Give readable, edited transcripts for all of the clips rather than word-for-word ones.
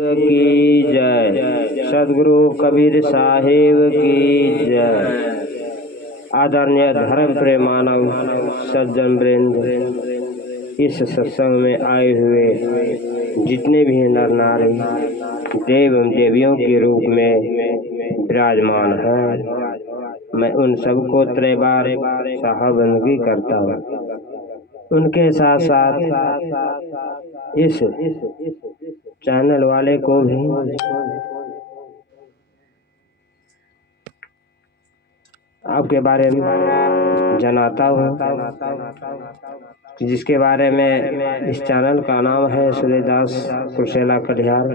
की जय। सदगुरु कबीर साहिब की जय। आदरणीय धर्म प्रेम मानव सज्जन वृंद, इस सत्संग में आए हुए जितने भी नर नारी देव एवं देवियों के रूप में विराजमान हैं, मैं उन सबको त्रैबार साहबंदगी करता हूँ। उनके साथ साथ इस चैनल वाले को भी आपके बारे में जनाता हूँ, जिसके बारे में इस चैनल का नाम है सूर्यदास कुशेला कटिहार।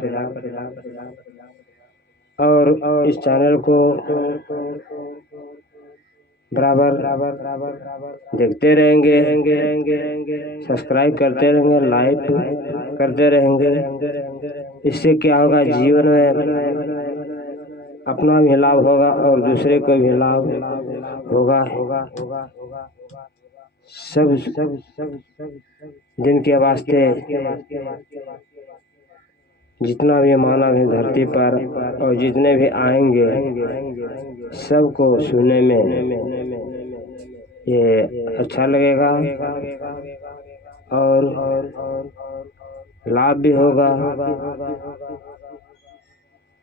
और इस चैनल को बराबर देखते रहेंगे, सब्सक्राइब करते रहेंगे, लाइक करते रहेंगे। इससे क्या होगा, जीवन में अपना भी लाभ होगा और दूसरे को भी लाभ होगा। सब दिन के वास्ते जितना भी मानव है धरती पर और जितने भी आएंगे, सबको सुनने में ये अच्छा लगेगा और लाभ भी होगा।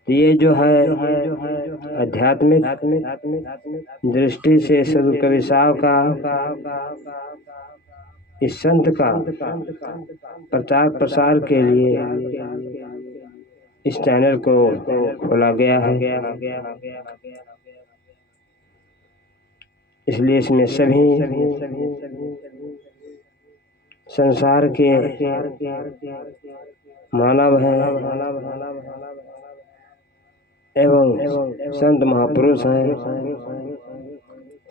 ये जो है आध्यात्मिक दृष्टि से सदगुरु कबीर साहब का, इस संत का प्रचार प्रसार के लिए इस चैनल को खोला गया है। इसलिए इसमें सभी संसार के मानव हैं एवं संत महापुरुष हैं।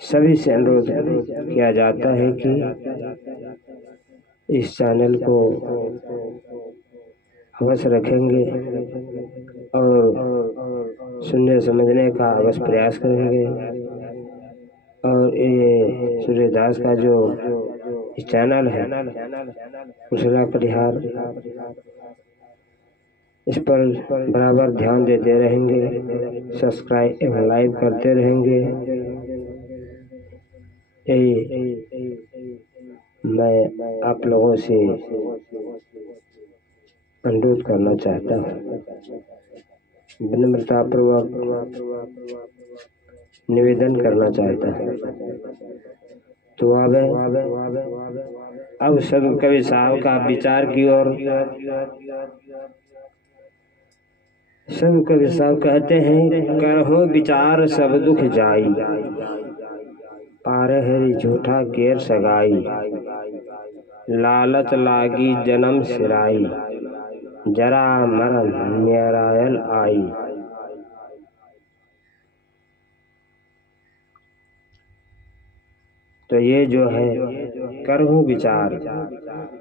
सभी से अनुरोध किया जाता है कि इस चैनल को अवश्य रखेंगे और सुनने समझने का अवश्य प्रयास करेंगे। और ये सूर्यदास का जो चैनल है कुशेला कटिहार, इस पर बराबर ध्यान देते रहेंगे, सब्सक्राइब एवं लाइक करते रहेंगे। यही मैं आप लोगों से अनुरोध करना चाहता हूँ, विनम्रता पूर्वक निवेदन करना चाहता हूँ। तो अब सदगुरु कबीर साहब का विचार की ओर। सदगुरु कबीर साहब कहते हैं, करहो विचार सब दुख जाई, पार हरि झूठा केर सगाई, लालच लागी जन्म सिराई, जरा मरण न्यारायल आई। तो ये जो है करहु विचार,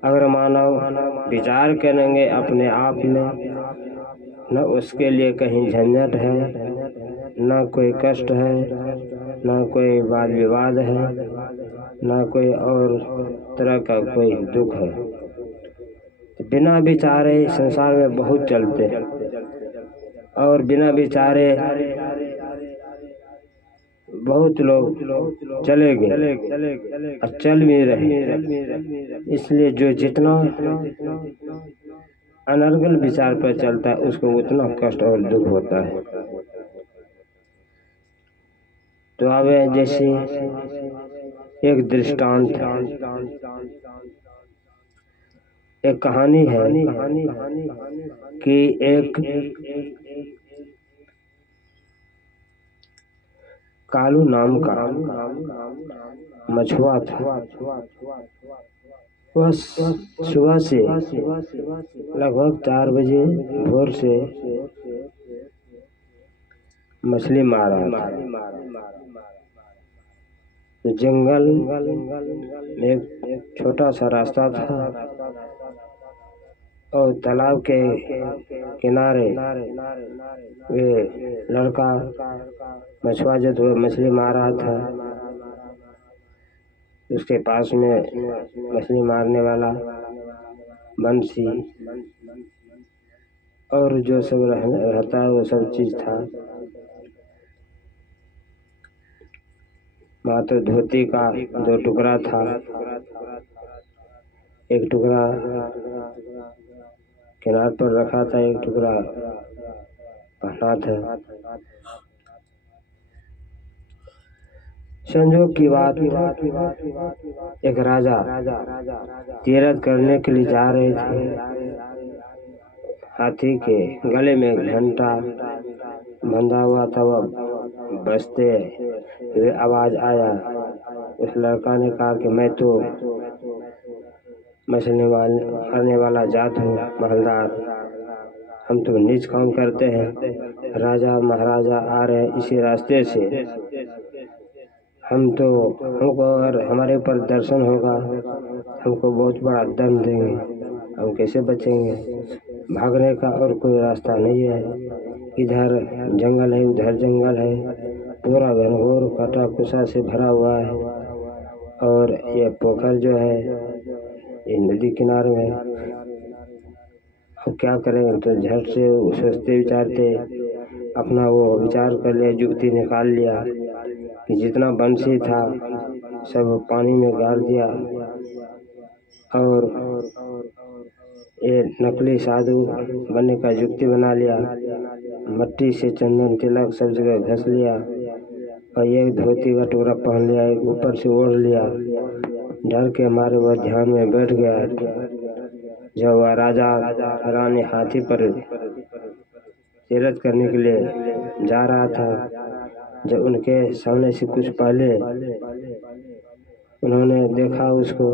अगर मानव विचार करेंगे अपने आप में, न उसके लिए कहीं झंझट है, न कोई कष्ट है, न कोई वाद विवाद है, न कोई और तरह का कोई दुख है। बिना विचारे संसार में बहुत चलते हैं और बिना विचारे बहुत लोग चले गए और चल भी रहे। इसलिए जो जितना अनर्गल विचार पर चलता है उसको उतना कष्ट और दुख होता है। तो अब जैसे एक दृष्टांत, एक कहानी है कि एक कालू नाम का मछुआ था। वह सुबह से लगभग 4 बजे भोर से मछली मार रहा था। जंगल में एक छोटा सा रास्ता था और तालाब के किनारे वे लड़का मछुआ जो मछली मार रहा था, उसके पास में मछली मारने वाला बंसी और जो सब रहता है वो सब चीज था। वहाँ तो धोती का 2 टुकड़ा था, एक टुकड़ा किनार पर रखा था, एक टुकड़ा पहना था। संजोग की बात, एक राजा तीरथ करने के लिए जा रहे थे। हाथी के गले में घंटा बंधा हुआ था, वह बजते हुए आवाज आया। उस लड़का ने कहा कि मैं तो मछली मारने वाला जात हूँ महलदार, हम तो नीच काम करते हैं। राजा महाराजा आ रहे इसी रास्ते से, हमको अगर हमारे ऊपर दर्शन होगा हमको बहुत बड़ा दंड देंगे, हम कैसे बचेंगे? भागने का और कोई रास्ता नहीं है। इधर जंगल है, उधर जंगल है, पूरा घनघोर काटा कुसा से भरा हुआ है। और ये पोखर जो है ये नदी किनारे है। अब क्या करें? तो झट से सोचते विचारते अपना वो विचार कर लिया, युक्ति निकाल लिया कि जितना बंसी था सब पानी में गाड़ दिया और ये नकली साधु बनने का युक्ति बना लिया। मट्टी से चंदन तिलक सब जगह घस लिया और एक धोती का टुकड़ा पहन लिया, एक ऊपर से ओढ़ लिया। डर के मारे वह ध्यान में बैठ गया। जब वह राजा रानी हाथी पर तीरथ करने के लिए जा रहा था, जब उनके सामने से कुछ पहले उन्होंने देखा उसको,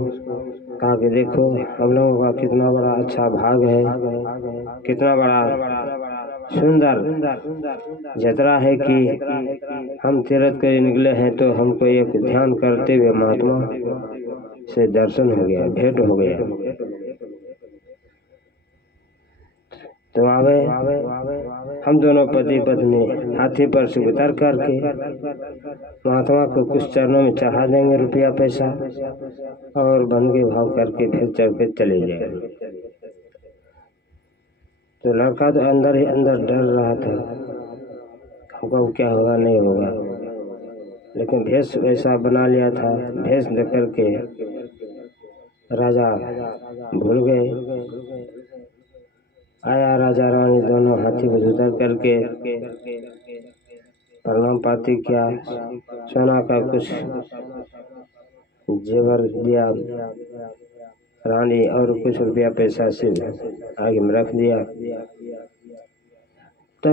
कहा कि देखो हम लोगों का कितना बड़ा अच्छा भाग है, कितना बड़ा सुंदर जतरा है कि हम तीरथ के निकले हैं तो हमको एक ध्यान करते हुए महात्मा से दर्शन हो गया, भेंट हो गया। तो आवे हम दोनों पति पत्नी हाथी पर से उतर करके महात्मा को कुछ चरणों में चढ़ा देंगे रुपया पैसा और बंदगी भाव करके फिर चढ़ के चले जाएंगे। तो लड़का तो अंदर ही अंदर डर रहा था, हमको क्या होगा नहीं होगा, लेकिन भेष वैसा बना लिया था। भेष दे करके राजा भूल गए। आया राजा रानी दोनों हाथी को उतर करके प्रणाम पाती किया, सोना का कुछ जेवर दिया रानी और कुछ रुपया पैसा से आगे में रख दिया। तो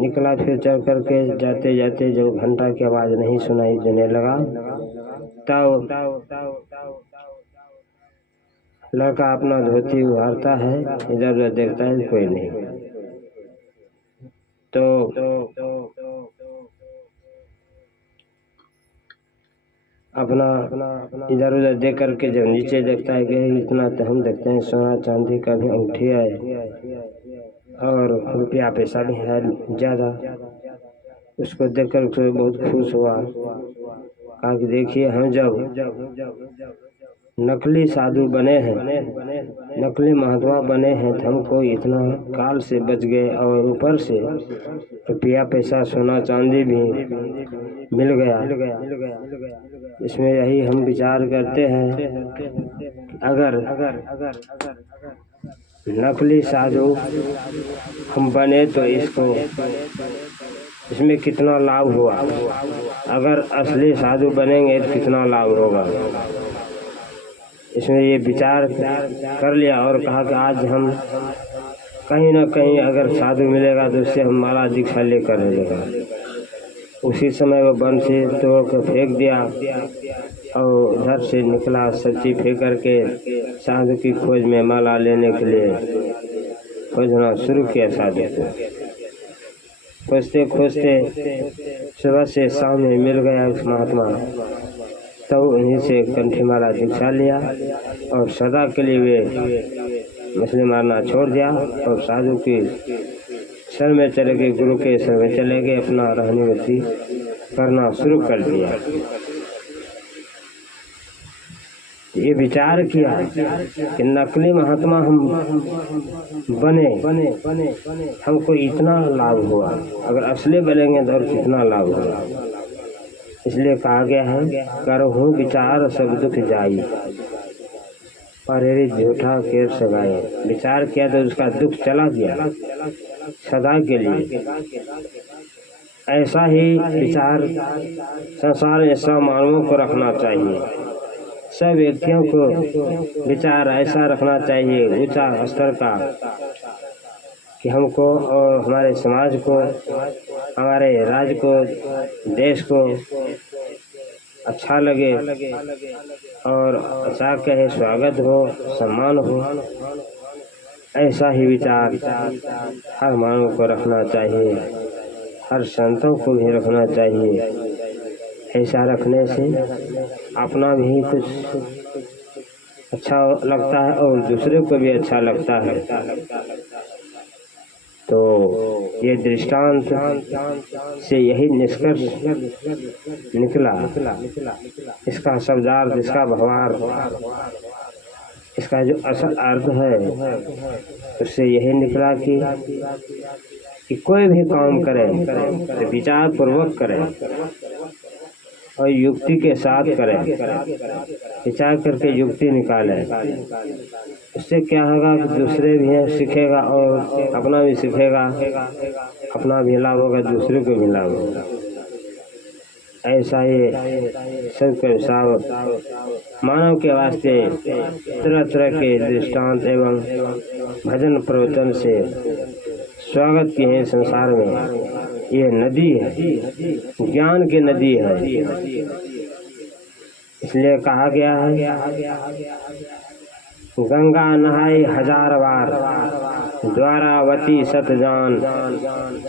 निकला फिर चढ़ करके जाते जाते जब घंटा की आवाज नहीं सुनाई देने लगा, तब लड़का अपना धोती उतारता है, इधर उधर देखता है कोई नहीं। तो अपना इधर उधर देख करके जब नीचे देखता है कि इतना तो हम देखते हैं सोना चांदी का भी अंगूठी है और रुपया पैसा भी है ज्यादा। उसको देखकर उसे बहुत खुश हुआ, कहा कि देखिए हम जब नकली साधु बने हैं, नकली महात्मा बने हैं, तो हमको इतना काल से बच गए और ऊपर से रुपया पैसा सोना चांदी भी मिल गया। इसमें यही हम विचार करते हैं, अगर नकली साधु हम बने तो इसमें कितना लाभ हुआ, अगर असली साधु बनेंगे तो कितना लाभ होगा। इसमें ये विचार कर लिया और कहा कि आज हम कहीं न कहीं अगर साधु मिलेगा तो उससे हम माला दीक्षा लेकर रहेगा। उसी समय वो बंसी तोड़ कर फेंक दिया और उधर से निकला, सब्जी फेंक करके साधु की खोज में माला लेने के लिए खोजना शुरू किया। साधु को खोजते खोजते सुबह से शाम में मिल गया उस महात्मा, तब उन्हीं से कंठी माला दीक्षा लिया और सदा के लिए वे मछली मारना छोड़ दिया और साधु की शरण में चले गए, गुरु के शरण में चले गए, अपना रहनी व्यक्ति करना शुरू कर दिया। ये विचार किया कि नकली महात्मा हम बने, हमको इतना लाभ हुआ, अगर असली बनेंगे तो और कितना लाभ होगा। इसलिए कहा गया है करहूँ विचार सब दुख जाई, पर झूठा केर सगाए। विचार किया तो उसका दुख चला गया सदा के लिए। ऐसा ही विचार संसार में सब मानवों को रखना चाहिए। सब व्यक्तियों को विचार ऐसा रखना चाहिए ऊंचा स्तर का कि हमको और हमारे समाज को, हमारे राज्य को, देश को अच्छा लगे और अच्छा कहे, स्वागत हो, सम्मान हो। ऐसा ही विचार हर मानव को रखना चाहिए, हर संतों को भी रखना चाहिए। ऐसा रखने से अपना भी कुछ अच्छा लगता है और दूसरे को भी अच्छा लगता है। तो ये दृष्टांत से यही निष्कर्ष निकला, इसका शब्दार्थ, इसका भावार्थ, इसका जो असल अर्थ है उससे यही निकला कि कोई भी काम करे तो विचार पूर्वक करे और युक्ति के साथ करें। विचार करके युक्ति निकालें। उससे क्या होगा कि दूसरे भी सीखेगा और अपना भी सीखेगा, अपना भी लाभ होगा, दूसरे को भी लाभ होगा। ऐसा ही सबके हिसाब मानव के वास्ते तरह तरह के दृष्टांत एवं भजन प्रवचन से स्वागत किए हैं संसार में। ये नदी है, ज्ञान की नदी है। इसलिए कहा गया है गंगा नहाई 1000 बार, द्वारावती सत जान,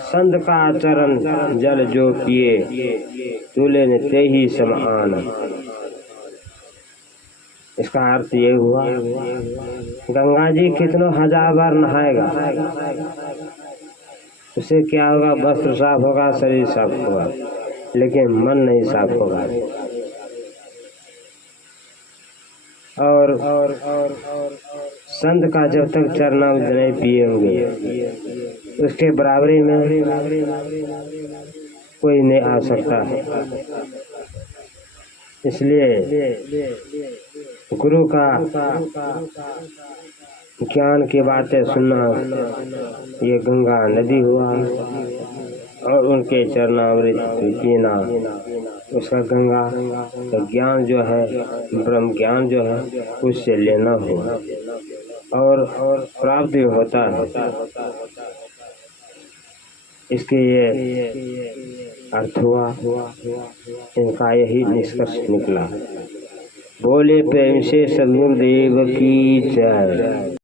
संत का चरण जल जो पिए, तुले ने ते ही समान। इसका अर्थ ये हुआ गंगा जी कितनों 1000 बार नहाएगा, उससे क्या होगा? वस्त्र साफ होगा, शरीर साफ होगा, लेकिन मन नहीं साफ होगा। और संत का जब तक चरणामृत नहीं पिएंगे उसके बराबरी में कोई नहीं आ सकता। इसलिए गुरु का ज्ञान की बातें सुनना ये गंगा नदी हुआ, और उनके चरणामृत पीना उसका गंगा का ज्ञान जो है, ब्रह्म ज्ञान जो है, उससे लेना हो और प्राप्त भी होता है। इसके ये अर्थ हुआ, इनका यही निष्कर्ष निकला। बोले प्रेम से सद्गुरुदेव की जय।